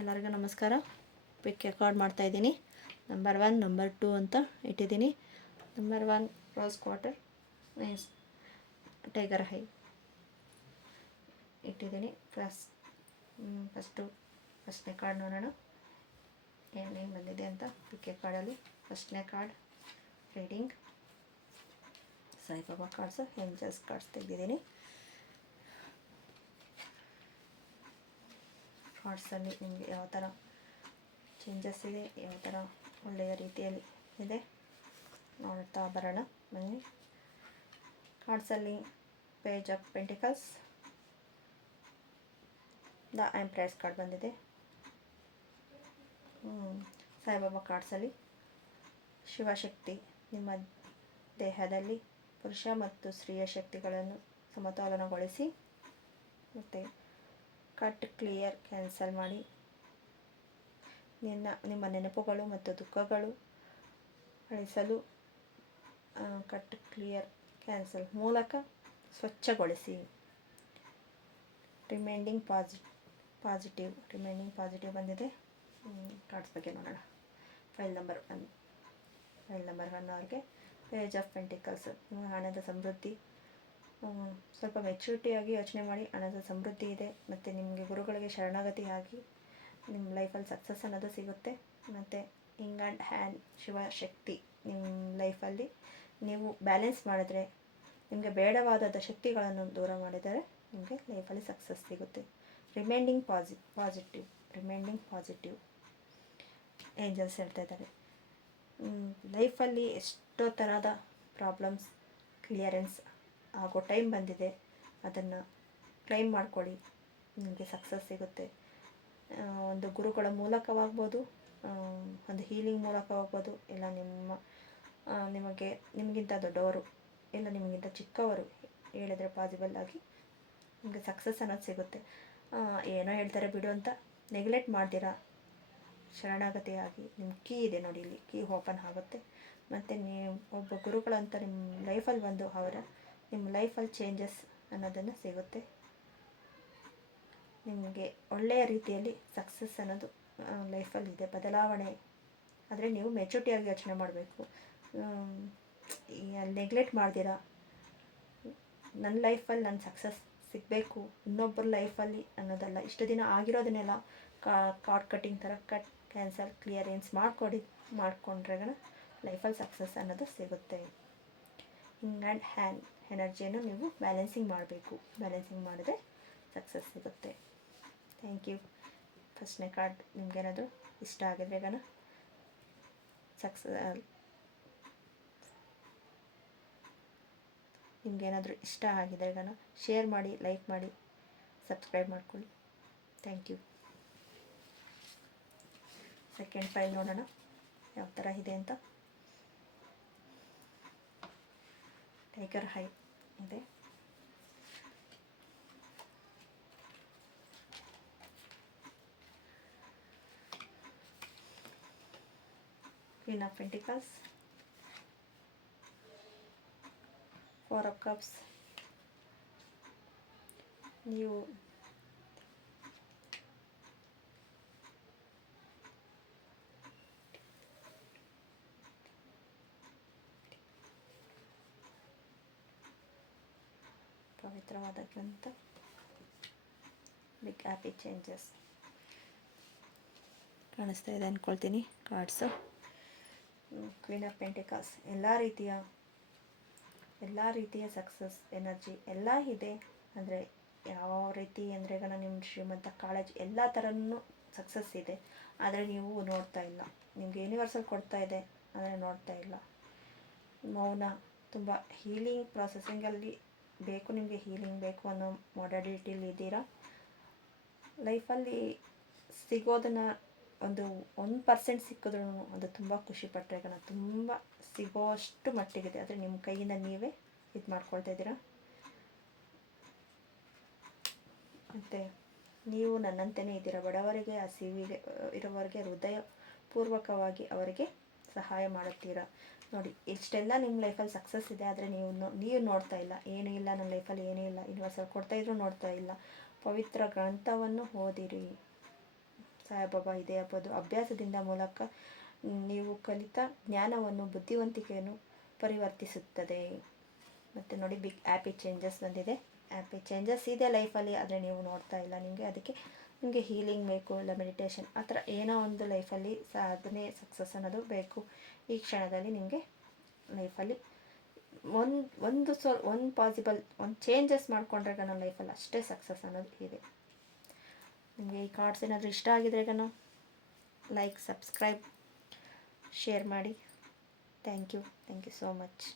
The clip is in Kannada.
ಎಲ್ಲರಿಗೂ ನಮಸ್ಕಾರ. ಪಿಕ್ ರೆಕಾರ್ಡ್ ಮಾಡ್ತಾಯಿದ್ದೀನಿ. ನಂಬರ್ 1 ನಂಬರ್ 2 ಅಂತ ಇಟ್ಟಿದ್ದೀನಿ. Number 1 rose quarter means tiger high ಇಟ್ಟಿದ್ದೀನಿ. ಫಸ್ಟ್ನೇ ಕಾರ್ಡ್ ನೋಡೋಣ ಏನೇನು ಬಂದಿದೆ ಅಂತ. ಪಿಕ್ ಕಾರ್ಡಲ್ಲಿ ಫಸ್ಟ್ನೇ card reading Saibaba cards, angels cards ತೆಗೆದಿದ್ದೀನಿ. ಕಾರ್ಡ್ಸಲ್ಲಿ ನಿಮಗೆ ಯಾವ ಥರ ಚೇಂಜಸ್ ಇದೆ, ಯಾವ ಥರ ಒಳ್ಳೆಯ ರೀತಿಯಲ್ಲಿ ಇದೆ ನೋಡ್ತಾ ಬರೋಣ ಬನ್ನಿ. ಕಾರ್ಡ್ಸಲ್ಲಿ page of pentacles, the empress card ಬಂದಿದೆ. ಸಾಯಿಬಾಬಾ ಕಾರ್ಡ್ಸಲ್ಲಿ ಶಿವಶಕ್ತಿ, ನಿಮ್ಮ ದೇಹದಲ್ಲಿ ಪುರುಷ ಮತ್ತು ಸ್ತ್ರೀಯ ಶಕ್ತಿಗಳನ್ನು ಸಮತೋಲನಗೊಳಿಸಿ ಮತ್ತು ಕಟ್ ಕ್ಲಿಯರ್ ಕ್ಯಾನ್ಸಲ್ ಮಾಡಿ, ನಿಮ್ಮ ನೆನಪುಗಳು ಮತ್ತು ದುಃಖಗಳು ಅಳಿಸಲು ಕಟ್ ಕ್ಲಿಯರ್ ಕ್ಯಾನ್ಸಲ್ ಮೂಲಕ ಸ್ವಚ್ಛಗೊಳಿಸಿ. ರಿಮೈಂಡಿಂಗ್ ಪಾಸಿಟಿವ್ ಬಂದಿದೆ. ಕಾರ್ಡ್ಸ್ ಬಗ್ಗೆ ನೋಡೋಣ. ಫೈಲ್ ನಂಬರ್ 1 ಅವ್ರಿಗೆ ಪೇಜ್ ಆಫ್ ಪೆಂಟಿಕಲ್ಸ್, ನಿಮ್ಮ ಹಣದ ಸಮೃದ್ಧಿ, ಸ್ವಲ್ಪ ಮೆಚುರಿಟಿಯಾಗಿ ಯೋಚನೆ ಮಾಡಿ. ಹಣದ ಸಮೃದ್ಧಿ ಇದೆ ಮತ್ತು ನಿಮಗೆ ಗುರುಗಳಿಗೆ ಶರಣಾಗತಿ ಆಗಿ ನಿಮ್ಮ ಲೈಫಲ್ಲಿ ಸಕ್ಸಸ್ ಅನ್ನೋದು ಸಿಗುತ್ತೆ. ಮತ್ತು ಹಿಂಗ್ ಆ್ಯಂಡ್ ಹ್ಯಾಂಡ್ ಶಿವಶಕ್ತಿ ನಿಮ್ಮ ಲೈಫಲ್ಲಿ ನೀವು ಬ್ಯಾಲೆನ್ಸ್ ಮಾಡಿದ್ರೆ, ನಿಮಗೆ ಬೇಡವಾದ ಶಕ್ತಿಗಳನ್ನು ದೂರ ಮಾಡಿದರೆ ನಿಮಗೆ ಲೈಫಲ್ಲಿ ಸಕ್ಸಸ್ ಸಿಗುತ್ತೆ. ರಿಮೈಂಡಿಂಗ್ ಪಾಸಿಟಿವ್ ಏಂಜಲ್ಸ್ ಹೇಳ್ತಾ ಇದ್ದಾರೆ. ಲೈಫಲ್ಲಿ ಎಷ್ಟೋ ಥರದ ಪ್ರಾಬ್ಲಮ್ಸ್ ಕ್ಲಿಯರೆನ್ಸ್ ಆಗೋ ಟೈಮ್ ಬಂದಿದೆ. ಅದನ್ನು ಕ್ಲೈಮ್ ಮಾಡ್ಕೊಳ್ಳಿ, ನಿಮಗೆ ಸಕ್ಸಸ್ ಸಿಗುತ್ತೆ. ಒಂದು ಗುರುಗಳ ಮೂಲಕವಾಗ್ಬೋದು, ಒಂದು ಹೀಲಿಂಗ್ ಮೂಲಕವಾಗ್ಬೋದು, ಇಲ್ಲ ನಿಮಗಿಂತ ದೊಡ್ಡವರು ಇಲ್ಲ ನಿಮಗಿಂತ ಚಿಕ್ಕವರು ಹೇಳಿದ್ರೆ ಪಾಸಿಬಲ್ ಆಗಿ ನಿಮಗೆ ಸಕ್ಸಸ್ ಅನ್ನೋದು ಸಿಗುತ್ತೆ. ಏನೋ ಹೇಳ್ತಾರೆ ಬಿಡು ಅಂತ ನೆಗ್ಲೆಕ್ಟ್ ಮಾಡ್ತೀರಾ, ಶರಣಾಗತಿಯಾಗಿ ನಿಮ್ಮ ಕೀ ಇದೆ ನೋಡಿ, ಇಲ್ಲಿ ಕೀ ಓಪನ್ ಆಗುತ್ತೆ. ಮತ್ತು ನೀವು ಒಬ್ಬ ಗುರುಗಳಂತ ನಿಮ್ಮ ಲೈಫಲ್ಲಿ ಬಂದು ನಿಮ್ಮ ಲೈಫಲ್ಲಿ ಚೇಂಜಸ್ ಅನ್ನೋದನ್ನು ಸಿಗುತ್ತೆ. ನಿಮಗೆ ಒಳ್ಳೆಯ ರೀತಿಯಲ್ಲಿ ಸಕ್ಸಸ್ ಅನ್ನೋದು ಲೈಫಲ್ಲಿ ಇದೆ, ಬದಲಾವಣೆ. ಆದರೆ ನೀವು ಮೆಚುರಿಟಿಯಾಗಿ ಯೋಚನೆ ಮಾಡಬೇಕು. ನೆಗ್ಲೆಕ್ಟ್ ಮಾಡ್ತೀರಾ, ನನ್ನ ಲೈಫಲ್ಲಿ ನನ್ನ ಸಕ್ಸಸ್ ಸಿಗಬೇಕು ಇನ್ನೊಬ್ಬರ ಲೈಫಲ್ಲಿ ಅನ್ನೋದಲ್ಲ. ಇಷ್ಟು ದಿನ ಆಗಿರೋದನ್ನೆಲ್ಲ ಕಾರ್ಡ್ ಕಟ್ಟಿಂಗ್ ಥರ ಕಟ್ ಕ್ಯಾನ್ಸಲ್ ಕ್ಲಿಯರೆನ್ಸ್ ಮಾಡ್ಕೊಂಡ್ರೆ ಲೈಫಲ್ಲಿ ಸಕ್ಸಸ್ ಅನ್ನೋದು ಸಿಗುತ್ತೆ. ಹಿಂಗ್ ಆ್ಯಂಡ್ ಹ್ಯಾಂಡ್ ಎನರ್ಜಿಯನ್ನು ನೀವು ಬ್ಯಾಲೆನ್ಸಿಂಗ್ ಮಾಡಬೇಕು. ಬ್ಯಾಲೆನ್ಸಿಂಗ್ ಮಾಡಿದ್ರೆ ಸಕ್ಸಸ್ ಸಿಗುತ್ತೆ. Thank you. ಫಸ್ಟ್ನೇ ಕಾರ್ಡ್ ನಿಮಗೇನಾದರೂ ಇಷ್ಟ ಆಗಿದ್ರೆ ನಿಮಗೇನಾದರೂ ಇಷ್ಟ ಆಗಿದ್ರೆ ಶೇರ್ ಮಾಡಿ, ಲೈಕ್ ಮಾಡಿ, ಸಬ್ಸ್ಕ್ರೈಬ್ ಮಾಡ್ಕೊಳ್ಳಿ. Thank you. ಸೆಕೆಂಡ್ ಫೈಲ್ ನೋಡೋಣ ಯಾವ ಥರ ಇದೆ ಅಂತ. ಟೈಗರ್ ಹೈ ಇದೆ. Queen of pentacles, 4 of cups. ನೀವು ಪವಿತ್ರವಾದ ಗ್ರಂಥ, ಬಿಗ್ ಹ್ಯಾಪಿ ಚೇಂಜಸ್ ಕಾಣಿಸ್ತಾ ಇದೆ ಅಂದ್ಕೊಳ್ತೀನಿ ಕಾರ್ಡ್ಸು. ಕ್ವೀನ್ ಆಫ್ ಪೆಂಟಿಕಲ್ಸ್, ಎಲ್ಲ ರೀತಿಯ ಸಕ್ಸಸ್ ಎನರ್ಜಿ ಎಲ್ಲ ಇದೆ. ಅಂದರೆ ಯಾವ ರೀತಿ ಅಂದರೆ ನಿಮ್ಮ ಶ್ರೀಮಂತ ಕಾಳಜಿ ಎಲ್ಲ ಥರನೂ ಸಕ್ಸಸ್ ಇದೆ. ಆದರೆ ನೀವು ನೋಡ್ತಾ ಇಲ್ಲ. ನಿಮಗೆ ಯೂನಿವರ್ಸಲ್ ಕೊಡ್ತಾ ಇದೆ ಆದರೆ ನೋಡ್ತಾ ಇಲ್ಲ. ಮೌನ, ತುಂಬ ಹೀಲಿಂಗ್ ಪ್ರಾಸೆಸಿಂಗಲ್ಲಿ ಬೇಕು, ನಿಮಗೆ ಹೀಲಿಂಗ್ ಬೇಕು ಅನ್ನೋ ಮೊಡಾಲಿಟಿಲಿ ಇದ್ದೀರಾ. ಲೈಫಲ್ಲಿ ಸಿಗೋದನ್ನು ಒಂದು 1% ಸಿಕ್ಕಿದ್ರೂ ಅದು ತುಂಬ ಖುಷಿಪಟ್ಟರೆ ತುಂಬ ಸಿಗೋಷ್ಟು ಮಟ್ಟಿಗಿದೆ. ಆದರೆ ನಿಮ್ಮ ಕೈಯಿಂದ ನೀವೇ ಇದು ಮಾಡ್ಕೊಳ್ತಾ ಇದ್ದೀರಾ. ಮತ್ತು ನೀವು ನನ್ನಂತೆಯೇ ಇದ್ದೀರಾ. ಬಡವರಿಗೆ, ಹಸಿವಿಗೆ ಇರೋವರಿಗೆ ಹೃದಯಪೂರ್ವಕವಾಗಿ ಅವರಿಗೆ ಸಹಾಯ ಮಾಡುತ್ತೀರಾ. ನೋಡಿ, ಇಷ್ಟೆಲ್ಲ ನಿಮ್ಮ ಲೈಫಲ್ಲಿ ಸಕ್ಸಸ್ ಇದೆ. ಆದರೆ ನೀವು ನೋಡ್ತಾ ಇಲ್ಲ. ಏನೂ ಇಲ್ಲ ನನ್ನ ಲೈಫಲ್ಲಿ, ಏನೂ ಇಲ್ಲ. ಯೂನಿವರ್ಸಲ್ ಕೊಡ್ತಾಯಿದ್ರು ನೋಡ್ತಾ ಇಲ್ಲ. ಪವಿತ್ರ ಗ್ರಂಥವನ್ನು ಓದಿರಿ, ಸಾಯಿಬಾಬಾ ಇದೇ ಆಗ್ಬೋದು. ಅಭ್ಯಾಸದಿಂದ ಮೂಲಕ ನೀವು ಕಲಿತ ಜ್ಞಾನವನ್ನು ಬುದ್ಧಿವಂತಿಕೆಯನ್ನು ಪರಿವರ್ತಿಸುತ್ತದೆ. ಮತ್ತು ನೋಡಿ ಬಿಗ್ ಹ್ಯಾಪಿ ಚೇಂಜಸ್ ಬಂದಿದೆ. ಹ್ಯಾಪಿ ಚೇಂಜಸ್ ಇದೆ ಲೈಫಲ್ಲಿ, ಆದರೆ ನೀವು ನೋಡ್ತಾ ಇಲ್ಲ. ಅದಕ್ಕೆ ನಿಮಗೆ ಹೀಲಿಂಗ್ ಬೇಕು, ಇಲ್ಲ ಮೆಡಿಟೇಷನ್, ಆ ಥರ ಏನೋ ಒಂದು ಲೈಫಲ್ಲಿ ಸಾಧನೆ ಸಕ್ಸಸ್ ಅನ್ನೋದು ಬೇಕು. ಈ ಕ್ಷಣದಲ್ಲಿ ನಿಮಗೆ ಲೈಫಲ್ಲಿ ಒಂದು ಪಾಸಿಬಲ್ ಒಂದು ಚೇಂಜಸ್ ಮಾಡಿಕೊಂಡ್ರೆ ನನ್ನ ಲೈಫಲ್ಲಿ ಅಷ್ಟೇ ಸಕ್ಸಸ್ ಅನ್ನೋದು ಇದೆ. ನಿಮಗೆ ಈ ಕಾರ್ಡ್ಸ್ ಏನಾದರೂ ಇಷ್ಟ ಆಗಿದ್ರೆ ಲೈಕ್, ಸಬ್ಸ್ಕ್ರೈಬ್, ಶೇರ್ ಮಾಡಿ. Thank you so much.